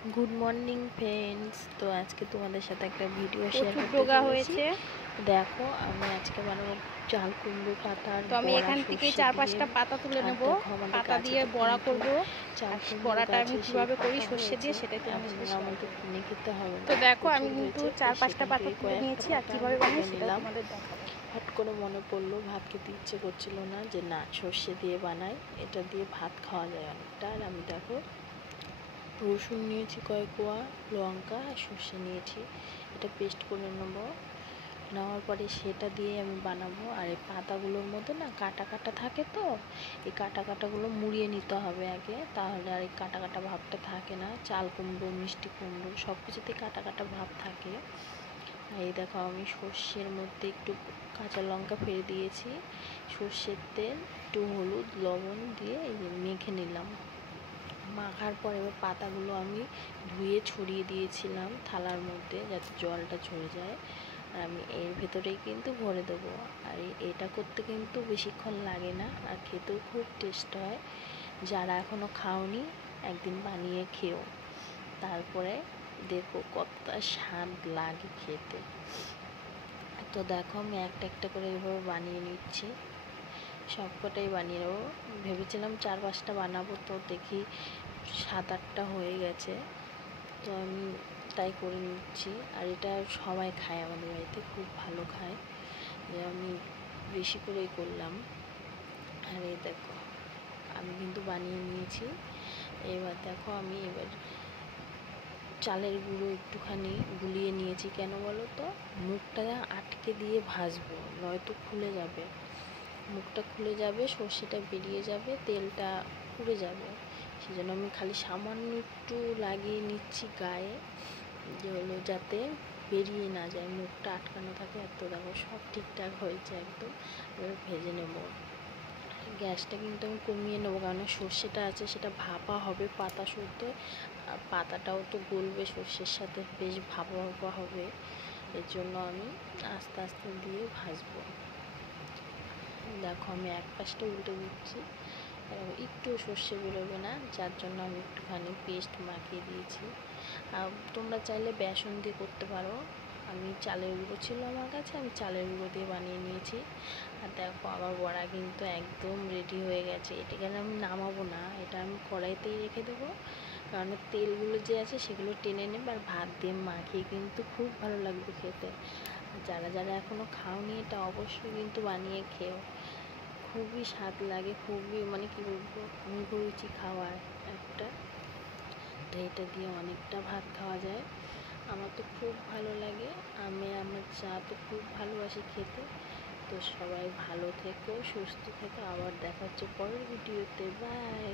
Good morning friends. তো আজকে তোমাদের সাথে একটা ভিডিও শেয়ার প্রচুর করতে ডোগা চলেছি। হয়েছে। দেখো আমি আজকে বানাবো চাল কুমড়ো পাতার তো আমি বড়া এখান থেকে সর্ষে দিয়ে। 4-5টা পাতা তুলে আর নেব, দেখো আমাদের পাতা গাছে দিয়ে তো বড়া কিন্তু করব। চাল আর কুমড়ো বড়াটা আমি গাছে সেই কিভাবে করি পাতা সর্ষে হয়েছে। দিয়ে সেটাই তোমাদের এখন সাথে শেয়ার আমাদের করব। কিনে খেতে হবে তো না, দেখো আমি প্রচুর কিন্তু হয়েছে। তো 4-5টা সেখান পাতা থেকে তুলে কয়েকটা নিয়েছি, আর পাতা কিভাবে আমি বানাই তুলে সেটাও নিলাম। তোমাদের দেখাবো। হট করে মনে পড়লো ভাত খেতে ইচ্ছে করছিল না, যে না সর্ষে দিয়ে বানাই, এটা দিয়ে ভাত খাওয়া যায় অনেকটা। আর আমি দেখো রসুন নিয়েছি কয়েক কোয়া, লঙ্কা আর সর্ষে নিয়েছি, এটা পেস্ট করে নেওয়ার পরে সেটা দিয়ে আমি বানাবো। আর এই পাতাগুলোর মধ্যে না কাটা কাটা থাকে, তো এই কাটা কাটাগুলো মুড়িয়ে নিতে হবে আগে, তাহলে আর এই কাটা কাটা ভাবটা থাকে না। চাল কুমড়ো, মিষ্টি কুমড়ো সব কিছুতেই কাটা কাটা ভাব থাকে। এই দেখো আমি সর্ষের মধ্যে একটু কাঁচা লঙ্কা ফেলে দিয়েছি, সর্ষের তেল, একটু হলুদ লবণ দিয়ে এই যে মেখে নিলাম। মাখার পরে এবার পাতাগুলো আমি ধুয়ে ছড়িয়ে দিয়েছিলাম থালার মধ্যে, যাতে জলটা ঝরে যায়। আর আমি এর ভেতরেই কিন্তু ভরে দেবো। আর এটা করতে কিন্তু বেশিক্ষণ লাগে না, আর খেতেও খুব টেস্ট হয়। যারা এখনও খাওনি একদিন বানিয়ে খেও, তারপরে দেখো কতটা স্বাদ লাগে খেতে। তো দেখো আমি একটা একটা করে এইভাবে বানিয়ে নিচ্ছি, সবকটাই বানিয়ে নেবো। ভেবেছিলাম 4-5টা বানাবো, তো দেখি 7-8টা হয়ে গেছে। তো আমি তাই করে নিচ্ছি। আর এটা সবাই খায় আমাদের বাড়িতে, খুব ভালো খায়, যে আমি বেশি করেই করলাম। আর এই দেখো আমি কিন্তু বানিয়ে নিয়েছি। এবার দেখো আমি চালের গুঁড়ো একটুখানি গুলিয়ে নিয়েছি, কেন বলো তো, মুখটা আটকে দিয়ে ভাজবো, নয়তো খুলে যাবে, মুখটা খুলে যাবে, সর্ষেটা বেরিয়ে যাবে, তেলটা পুড়ে যাবে। সেজন্য আমি খালি সামান্য একটু লাগিয়ে নিচ্ছি গায়ে, যে হলো যাতে বেরিয়ে না যায়, মুখটা আটকানো থাকে। এত দেখো সব ঠিকঠাক হয়েছে একদম। এবার ভেজে নেব। গ্যাসটা কিন্তু আমি কমিয়ে নেবো, কারণ সর্ষেটা আছে সেটা ভাপা হবে পাতা শুদ্ধ, আর পাতাটাও তো গলবে সর্ষের সাথে, বেশ ভাপা ভাপা হবে। এর জন্য আমি আস্তে আস্তে দিয়ে ভাজবো। দেখো আমি এক পাশটা উল্টে দিচ্ছি, একটু সর্ষে বেরোবে না, যার জন্য আমি একটুখানি পেস্ট মাখিয়ে দিয়েছি। আর তোমরা চাইলে বেসন দিয়ে করতে পারো, আমি চালের গুঁড়ো ছিল আমার কাছে, আমি চালের গুঁড়ো দিয়ে বানিয়ে নিয়েছি। আর দেখো আমার বড়া কিন্তু একদম রেডি হয়ে গেছে। এটাকে আমি নামাবো না, এটা আমি কড়াইতেই রেখে দেবো, কারণ তেলগুলো যে আছে সেগুলো টেনে নেবে, আর ভাত দিয়ে মাখিয়ে কিন্তু খুব ভালো লাগবে খেতে। যারা যারা এখনও খাওনি এটা অবশ্যই কিন্তু বানিয়ে খেও, খুবই স্বাদ লাগে, খুবই মানে কী বলবো, মুখরুচি খাওয়ার একটা। তো এটা দিয়ে অনেকটা ভাত খাওয়া যায়, আমার তো খুব ভালো লাগে। আমি আমার চা তো খুব ভালোবাসি খেতে। তো সবাই ভালো থেকো, সুস্থ থেকো, আবার দেখা হচ্ছে পরের ভিডিওতে। বাই।